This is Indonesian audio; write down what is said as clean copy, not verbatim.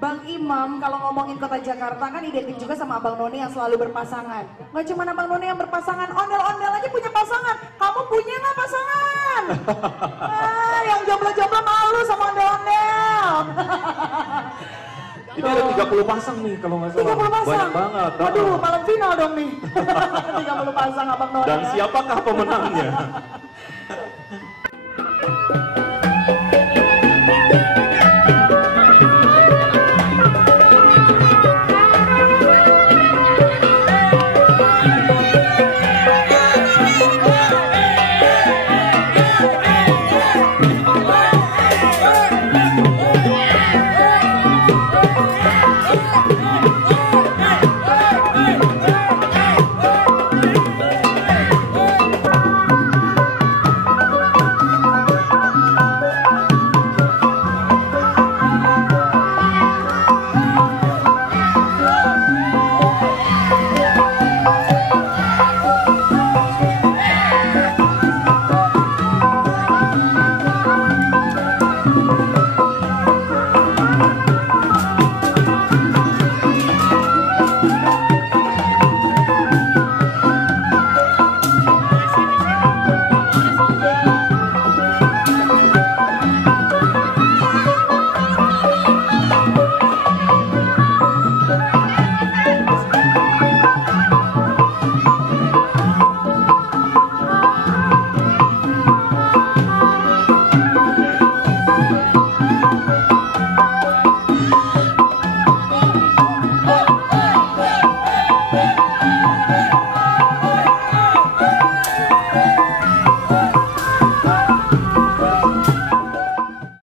Bang Imam kalau ngomongin kota Jakarta kan identik juga sama Abang Noni yang selalu berpasangan. Gak cuma Abang Noni yang berpasangan, ondel-ondel aja punya pasangan. Kamu punya nggak pasangan? Yang jomblo-jomblo malu sama ondel-ondel. Ini ada 30 pasang nih kalau nggak salah. 30 pasang? Banyak banget. Waduh, malam final dong nih. 30 pasang Abang Noni. Dan siapakah pemenangnya?